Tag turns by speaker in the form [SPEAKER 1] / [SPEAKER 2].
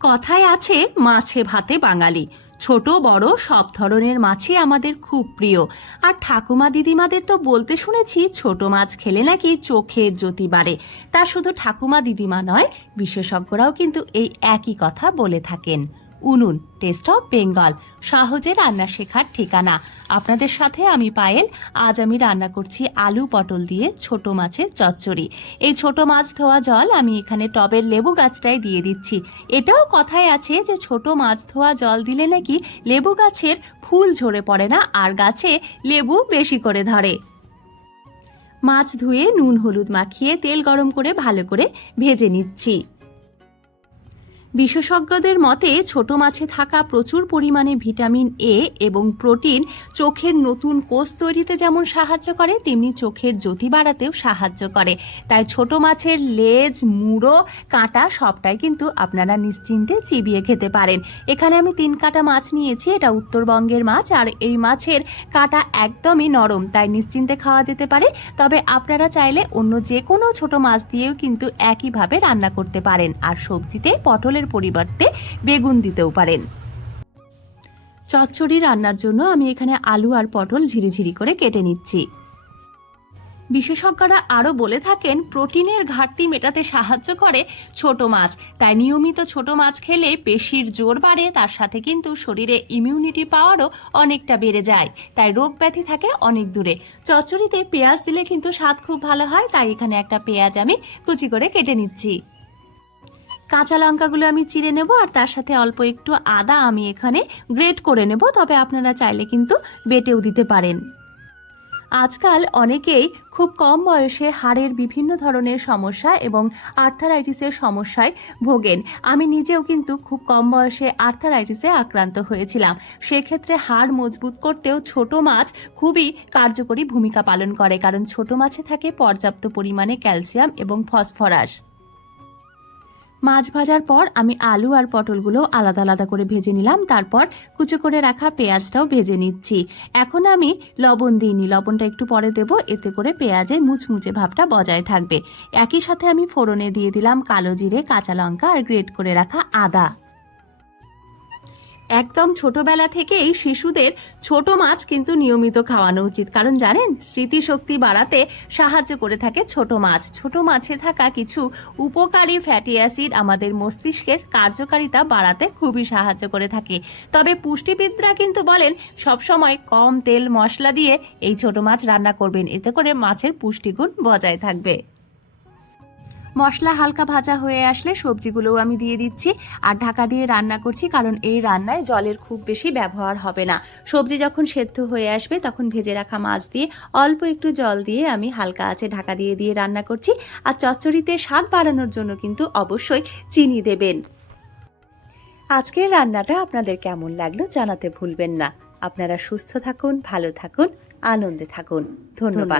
[SPEAKER 1] কথায় আছে মাছে ভাতে বাঙালি। ছোট, বড়, সব ধরনের মাছই আমাদের খুব প্রিয়। আর ঠাকুমা দিদিমাদের তো বলতে শুনেছি ছোট মাছ খেলে নাকি চোখের জ্যোতি বাড়ে। তা শুধু ঠাকুমা দিদিমা নয়, বিশেষজ্ঞরাও কিন্তু এই একই কথা বলে থাকেন। উনুন টেস্ট অফ বেঙ্গল সহজে রান্না শেখার ঠিকানা। আপনাদের সাথে আমি পায়েল, আজ আমি রান্না করছি আলু পটল দিয়ে ছোট মাছের চচ্চড়ি। এই ছোট মাছ ধোয়া জল আমি এখানে টবের লেবু গাছটায় দিয়ে দিচ্ছি। এটাও কথায় আছে যে ছোট মাছ ধোয়া জল দিলে নাকি লেবু গাছের ফুল ঝরে পড়ে না, আর গাছে লেবু বেশি করে ধরে। মাছ ধুয়ে নুন হলুদ মাখিয়ে তেল গরম করে ভালো করে ভেজে নিচ্ছি। বিশেষজ্ঞদের মতে, ছোট মাছে থাকা প্রচুর পরিমাণে ভিটামিন এ এবং প্রোটিন চোখের নতুন কোষ তৈরিতে যেমন সাহায্য করে, তেমনি চোখের জ্যোতি বাড়াতেও সাহায্য করে। তাই ছোট মাছের লেজ, মুড়ো, কাঁটা সবটাই কিন্তু আপনারা নিশ্চিন্তে চিবিয়ে খেতে পারেন। এখানে আমি তিন কাটা মাছ নিয়েছি, এটা উত্তরবঙ্গের মাছ, আর এই মাছের কাঁটা একদমই নরম, তাই নিশ্চিন্তে খাওয়া যেতে পারে। তবে আপনারা চাইলে অন্য যে কোনো ছোট মাছ দিয়েও কিন্তু একইভাবে রান্না করতে পারেন। আর সবজিতে পটলের পরিবর্তে বেগুন দিতেও পারেন। চচ্চড়ি রান্নার জন্য আমি এখানে আলু আর পটল ঝিরিঝিরি করে কেটে নিচ্ছি। বিশেষজ্ঞরা আরও বলে থাকেন, প্রোটিনের ঘাটতি মেটাতে সাহায্য করে ছোট মাছ। তাই নিয়মিত ছোট মাছ খেলে পেশির জোর বাড়ে, তার সাথে কিন্তু শরীরে ইমিউনিটি পাওয়ারও অনেকটা বেড়ে যায়। তাই রোগ ব্যাধি থাকে অনেক দূরে। চচ্চড়িতে পেঁয়াজ দিলে কিন্তু স্বাদ খুব ভালো হয়, তাই এখানে একটা পেঁয়াজ আমি কুচি করে কেটে নিচ্ছি। কাঁচা লঙ্কাগুলো আমি চিড়ে নেব আর তার সাথে অল্প একটু আদা আমি এখানে গ্রেট করে নেব, তবে আপনারা চাইলে কিন্তু বেটেও দিতে পারেন। আজকাল অনেকেই খুব কম বয়সে হাড়ের বিভিন্ন ধরনের সমস্যা এবং আর্থারাইটিসের সমস্যায় ভোগেন। আমি নিজেও কিন্তু খুব কম বয়সে আর্থারাইটিসে আক্রান্ত হয়েছিলাম। সেক্ষেত্রে হাড় মজবুত করতেও ছোট মাছ খুবই কার্যকরী ভূমিকা পালন করে, কারণ ছোট মাছে থাকে পর্যাপ্ত পরিমাণে ক্যালসিয়াম এবং ফসফরাস। মাছ ভাজার পর আমি আলু আর পটলগুলো আলাদা আলাদা করে ভেজে নিলাম। তারপর কুচো করে রাখা পেঁয়াজটাও ভেজে নিচ্ছি। এখন আমি লবণ দিইনি। লবণটা একটু পরে দেব। এতে করে পেঁয়াজের মুচমুচে ভাবটা বজায় থাকবে। একই সাথে আমি ফোড়নে দিয়ে দিলাম কালো জিরে, কাঁচা লঙ্কা আর গ্রেট করে রাখা আদা। একদম ছোটবেলা থেকেই শিশুদের ছোট মাছ কিন্তু নিয়মিত খাওয়ানো উচিত। কারণ জানেন, স্মৃতিশক্তি বাড়াতে সাহায্য করে থাকে ছোট মাছ। ছোট মাছে থাকা কিছু উপকারী ফ্যাটি অ্যাসিড আমাদের মস্তিষ্কের কার্যকারিতা বাড়াতে খুবই সাহায্য করে থাকে। তবে পুষ্টিবিদরা কিন্তু বলেন, সবসময় কম তেল মশলা দিয়ে এই ছোট মাছ রান্না করবেন। এতে করে মাছের পুষ্টিগুণ বজায় থাকবে। মশলা হালকা ভাজা হয়ে আসলে সবজিগুলোও আমি দিয়ে দিচ্ছি। আর ঢাকা দিয়ে রান্না করছি, কারণ এই রান্নায় জলের খুব বেশি ব্যবহার হবে না। সবজি যখন সেদ্ধ হয়ে আসবে, তখন ভেজে রাখা মাছ দিয়ে অল্প একটু জল দিয়ে আমি হালকা আছে ঢাকা দিয়ে দিয়ে রান্না করছি। আর চচ্চড়িতে স্বাদ বাড়ানোর জন্য কিন্তু অবশ্যই চিনি দেবেন। আজকের রান্নাটা আপনাদের কেমন লাগল জানাতে ভুলবেন না। আপনারা সুস্থ থাকুন, ভালো থাকুন, আনন্দে থাকুন। ধন্যবাদ।